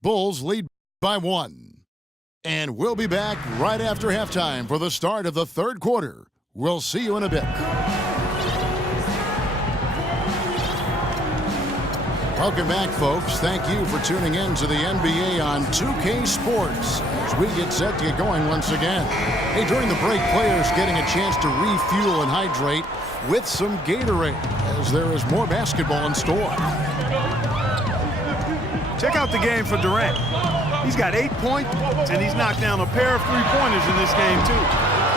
Bulls lead by 1. And we'll be back right after halftime for the start of the third quarter. We'll see you in a bit. Welcome back, folks. Thank you for tuning in to the NBA on 2K Sports as we get set to get going once again. Hey, during the break, players getting a chance to refuel and hydrate with some Gatorade as there is more basketball in store. Check out the game for Durant. He's got 8 points, and he's knocked down a pair of three-pointers in this game, too.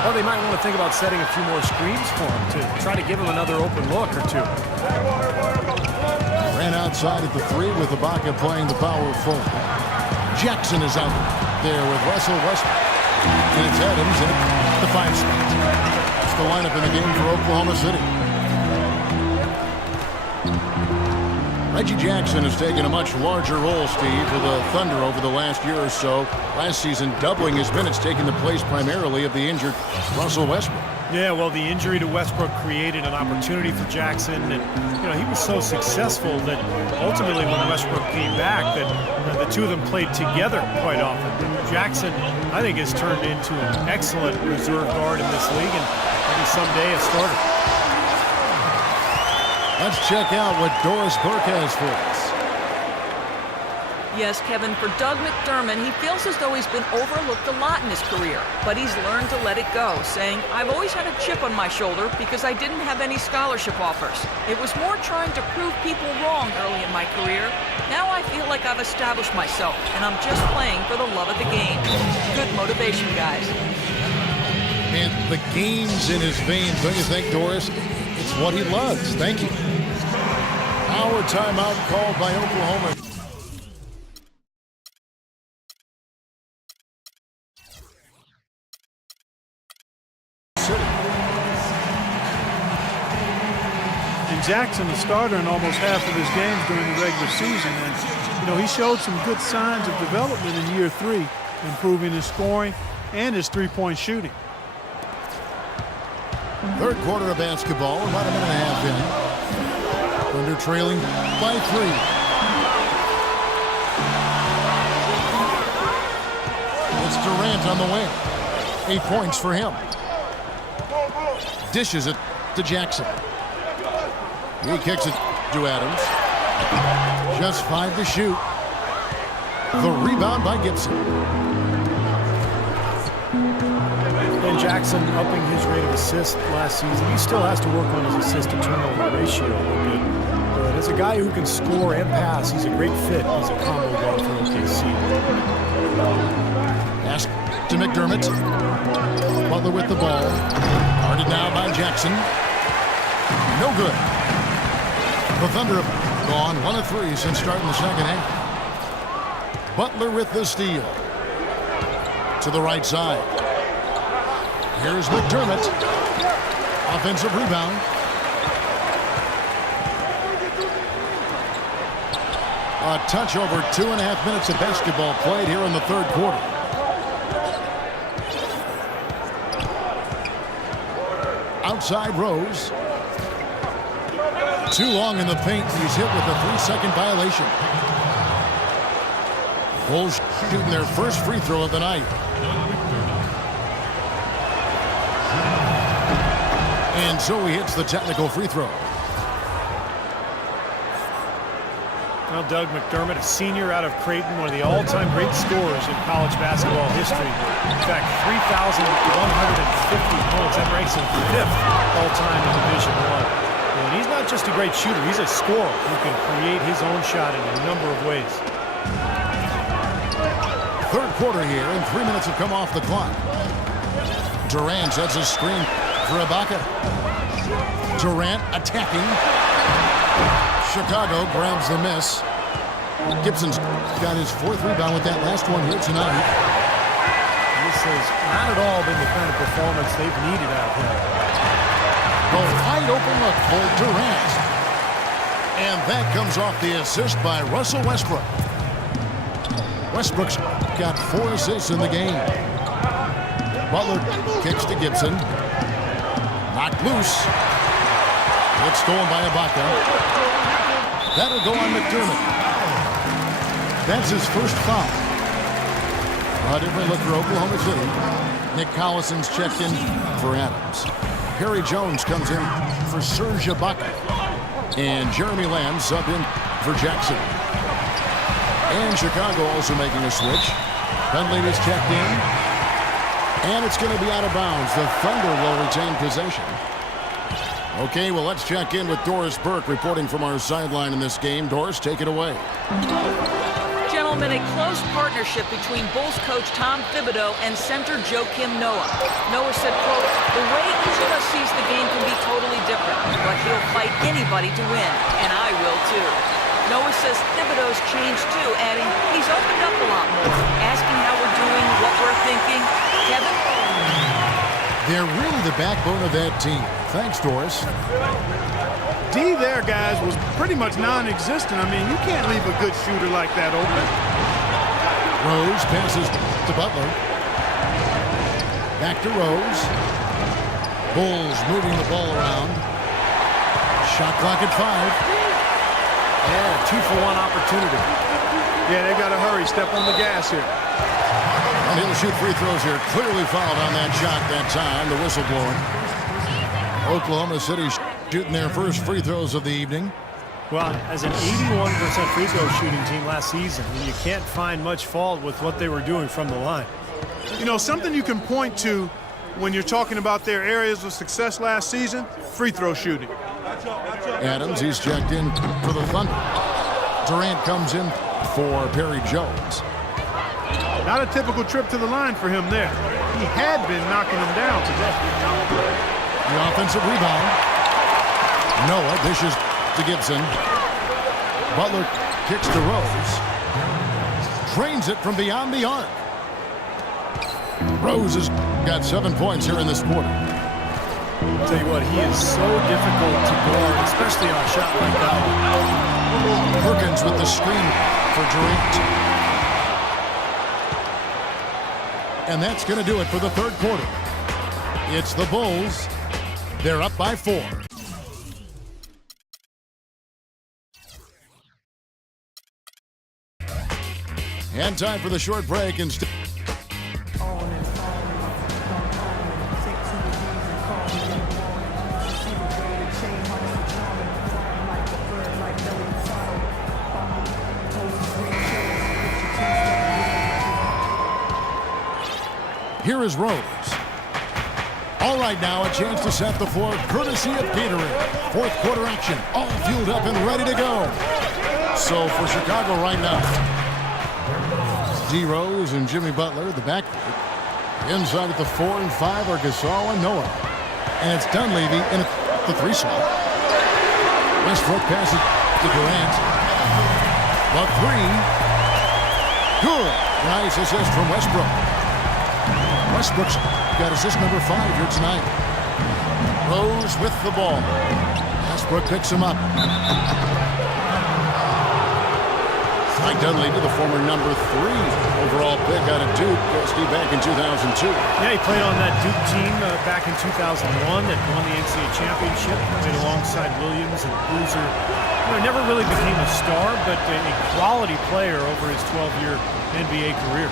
Well, they might want to think about setting a few more screens for him to try to give him another open look or two. Ran outside at the 3 with Ibaka playing the power forward. Jackson is out there with Russell Westbrook. And it's Adams at the 5 spot. That's the lineup in the game for Oklahoma City. Reggie Jackson has taken a much larger role, Steve, for the Thunder over the last year or so. Last season, doubling his minutes, taking the place primarily of the injured Russell Westbrook. Yeah, well, the injury to Westbrook created an opportunity for Jackson, and he was so successful that ultimately when Westbrook came back, that the two of them played together quite often. Jackson, I think, has turned into an excellent reserve guard in this league, and maybe someday a starter. Let's check out what Doris Burke has for us. Yes, Kevin, for Doug McDermott, he feels as though he's been overlooked a lot in his career, but he's learned to let it go, saying, "I've always had a chip on my shoulder because I didn't have any scholarship offers. It was more trying to prove people wrong early in my career. Now I feel like I've established myself, and I'm just playing for the love of the game." Good motivation, guys. And the game's in his veins, don't you think, Doris? It's what he loves. Thank you. Our timeout called by Oklahoma. And Jackson, the starter in almost half of his games during the regular season. And, he showed some good signs of development in year 3, improving his scoring and his three-point shooting. Third quarter of basketball, about a minute and a half in. Thunder trailing by 3. It's Durant on the wing. 8 points for him. Dishes it to Jackson. He kicks it to Adams. Just 5 to shoot. The rebound by Gibson. And Jackson upping his rate of assist last season. He still has to work on his assist-to-turnover ratio a little bit. But as a guy who can score and pass, he's a great fit. He's a combo guard for OKC. Pass to McDermott. Butler with the ball. Guarded now by Jackson. No good. The Thunder have gone 1 of 3 since starting the second half. Butler with the steal. To the right side. Here's McDermott. Offensive rebound. A touch over 2.5 minutes of basketball played here in the third quarter. Outside Rose. Too long in the paint. He's hit with a 3-second violation. Bulls shooting their first free throw of the night. And so he hits the technical free throw. Well, Doug McDermott, a senior out of Creighton, one of the all-time great scorers in college basketball history. In fact, 3,150 points. That ranks him 5th all-time in Division I. And he's not just a great shooter, he's a scorer who can create his own shot in a number of ways. Third quarter here, and 3 minutes have come off the clock. Durant sets a screen for Ibaka. Durant attacking. Chicago grabs the miss. Gibson's got his 4th rebound with that last one here tonight. This has not at all been the kind of performance they've needed out here. The wide open look for Durant. And that comes off the assist by Russell Westbrook. Westbrook's got 4 assists in the game. Butler kicks to Gibson. Knocked loose. It's stolen by Ibaka. That'll go on McDermott. That's his first foul. A different look for Oklahoma City. Nick Collison's checked in for Adams. Perry Jones comes in for Serge Ibaka. And Jeremy Lamb sub in for Jackson. And Chicago also making a switch. Dunleavy's checked in. And it's going to be out of bounds. The Thunder will retain possession. Okay, well, let's check in with Doris Burke reporting from our sideline in this game. Doris, take it away. Gentlemen, a close partnership between Bulls coach Tom Thibodeau and center Joakim Noah. Noah said, quote, "The way each of us sees the game can be totally different, but he'll fight anybody to win, and I will too." Noah says Thibodeau's changed too, adding, "He's opened up a lot more, asking how we're doing, what we're thinking." Kevin? They're really the backbone of that team. Thanks, Doris. D there, guys, was pretty much non-existent. I mean, you can't leave a good shooter like that open. Rose passes to Butler. Back to Rose. Bulls moving the ball around. Shot clock at 5. Yeah, 2-for-1 opportunity. Yeah, they got to hurry. Step on the gas here. And he'll shoot free throws here. Clearly fouled on that shot that time. The whistle blowing. Oklahoma City shooting their first free throws of the evening. Well, as an 81% free throw shooting team last season, you can't find much fault with what they were doing from the line. You know, something you can point to when you're talking about their areas of success last season, free throw shooting. Adams, he's checked in for the Thunder. Durant comes in for Perry Jones. Not a typical trip to the line for him there. He had been knocking them down today. The offensive rebound. Noah dishes to Gibson. Butler kicks to Rose. Drains it from beyond the arc. Rose has got 7 points here in this quarter. I'll tell you what, he is so difficult to guard, especially on a shot like that. Perkins with the screen for Durant. And that's going to do it for the third quarter. It's the Bulls. They're up by 4. And time for the short break. Instead. Here is Rose. All right, now a chance to set the floor courtesy of Gatorade. Fourth quarter action, all fueled up and ready to go. So for Chicago right now, D. Rose and Jimmy Butler, the backcourt. Inside at the 4 and 5 are Gasol and Noah. And it's Dunleavy in the 3 slot. Westbrook passes to Durant. The 3. Good. Nice assist from Westbrook. Westbrook's got assist number 5 here tonight. Rose with the ball. Westbrook picks him up. Mike Dunleavy, the former number 3 overall pick out of Duke, Steve, back in 2002. Yeah, he played on that Duke team back in 2001 that won the NCAA championship. Played alongside Williams and Boozer. Never really became a star, but a quality player over his 12-year NBA career.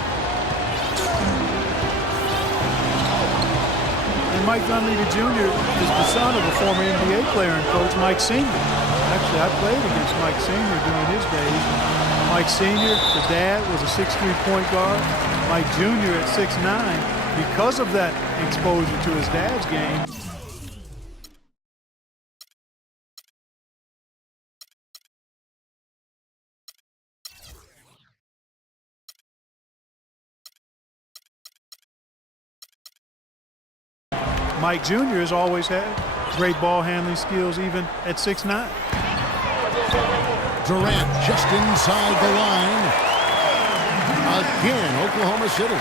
And Mike Dunleavy Jr. is the son of a former NBA player and coach, Mike Sr. Actually, I played against Mike Sr. during his days. Mike Sr., the dad, was a 6'3" point guard. Mike Jr. at 6'9". Because of that exposure to his dad's game, Mike Jr. has always had great ball handling skills even at 6'9". Durant just inside the line. Again, Oklahoma City.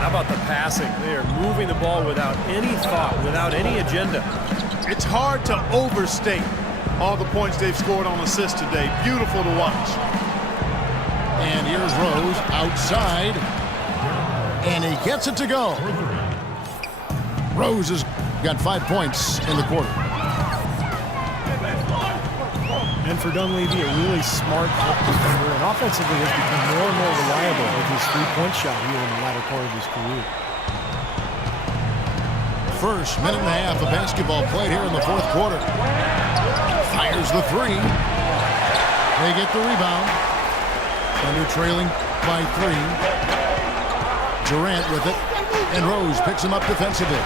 How about the passing? They are moving the ball without any thought, without any agenda. It's hard to overstate all the points they've scored on assists today. Beautiful to watch. And here's Rose outside. And he gets it to go. Rose has got 5 points in the quarter. And for Dunleavy, a really smart defender, and offensively has become more and more reliable with his three-point shot here in the latter part of his career. First minute and a half of basketball played here in the fourth quarter. Fires the three. They get the rebound. Thunder trailing by 3. Durant with it, and Rose picks him up defensively.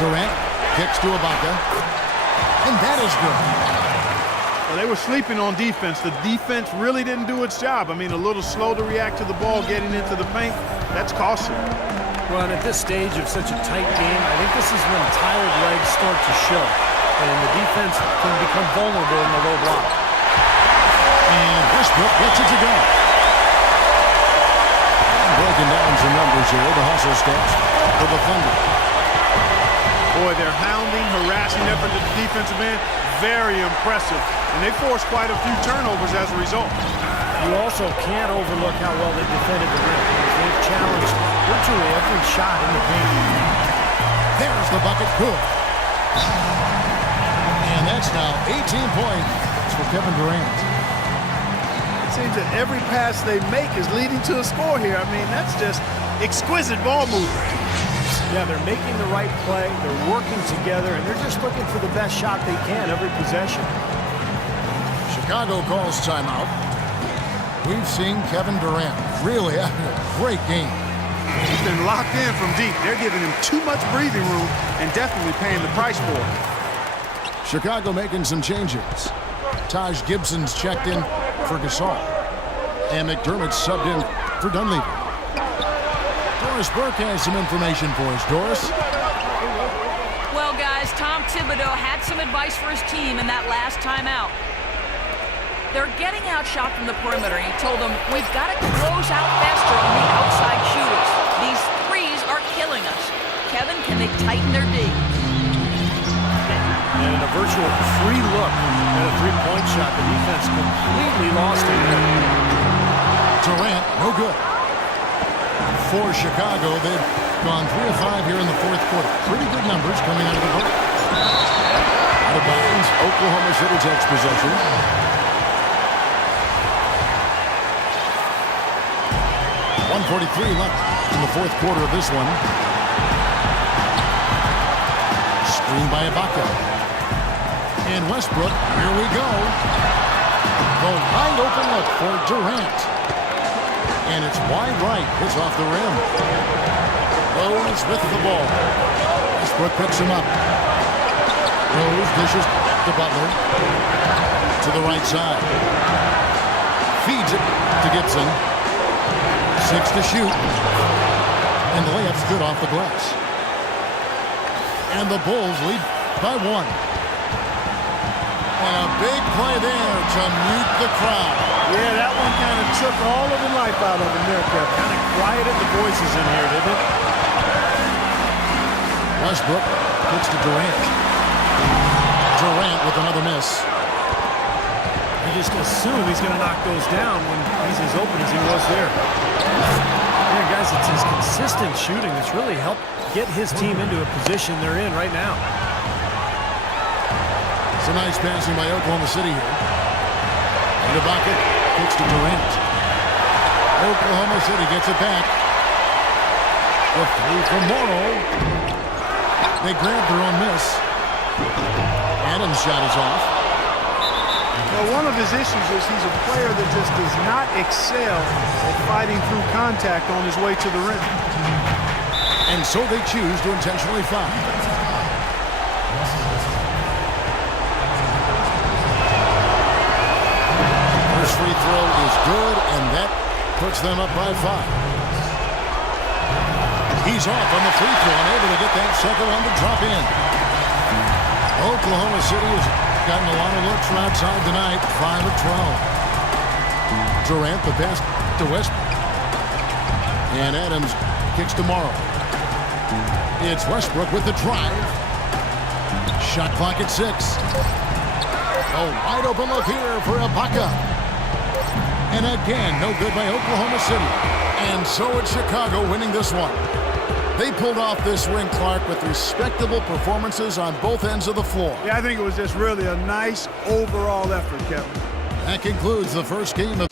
Durant kicks to Ibaka, and that is good. Well, they were sleeping on defense. The defense really didn't do its job. I mean, a little slow to react to the ball getting into the paint. That's costly. Well, and at this stage of such a tight game, I think this is when tired legs start to show, and the defense can become vulnerable in the low block. And Westbrook gets it to go. Breaking down some numbers here, the hustle steps for the Thunder. Boy, they're hounding, harassing effort at the defensive end. Very impressive. And they forced quite a few turnovers as a result. You also can't overlook how well they defended the rim. They've challenged virtually every shot in the paint. There's the bucket. Good. And that's now 18 points for Kevin Durant. It seems that every pass they make is leading to a score here. I mean, that's just exquisite ball movement. Yeah, they're making the right play, they're working together, and they're just looking for the best shot they can every possession. Chicago calls timeout. We've seen Kevin Durant really having a great game. He's been locked in from deep. They're giving him too much breathing room and definitely paying the price for it. Chicago making some changes. Taj Gibson's checked in for Gasol. And McDermott's subbed in for Dunleavy. Doris Burke has some information for us. Doris? Well, guys, Tom Thibodeau had some advice for his team in that last timeout. They're getting outshot from the perimeter. He told them, we've got to close out faster on the outside shooters. These threes are killing us. Kevin, can they tighten their D? And a virtual free look at a three-point shot. The defense completely lost it. Durant, no good. For Chicago, they've gone 3 of 5 here in the fourth quarter. Pretty good numbers coming out of the break. Out of bounds, Oklahoma City takes possession. 1:43 left in the fourth quarter of this one. Screen by Ibaka. And Westbrook, here we go. The wide open look for Durant. And it's wide right. Hits off the rim. Rose with the ball. Westbrook picks him up. Rose dishes to Butler. To the right side. Feeds it to Gibson. 6 to shoot. And the layup's good off the glass. And the Bulls lead by 1. And a big play there to mute the crowd. Yeah, that one kind of took all of the life out of him there, Kevin. Kind of quieted the voices in here, didn't it? Westbrook kicks to Durant. Durant with another miss. You just assume he's going to knock those down when he's as open as he was there. Yeah, guys, it's his consistent shooting that's really helped get his team into a position they're in right now. Some nice passing by Oklahoma City here. And Ibaka kicks to Durant. Oklahoma City gets it back. The three from Morrow. They grabbed their own miss. Adams' shot is off. Well, one of his issues is he's a player that just does not excel at fighting through contact on his way to the rim. And so they choose to intentionally foul. First free throw is good, and that puts them up by 5. He's off on the free throw, unable to get that second one to drop in. Oklahoma City has gotten a lot of looks from outside tonight, 5 of 12. Durant the pass to Westbrook. And Adams kicks to Morrow. It's Westbrook with the drive. Shot clock at 6. A wide open look here for Ibaka. And again, no good by Oklahoma City. And so it's Chicago winning this one. They pulled off this win, Clark, with respectable performances on both ends of the floor. Yeah, I think it was just really a nice overall effort, Kevin. That concludes the first game of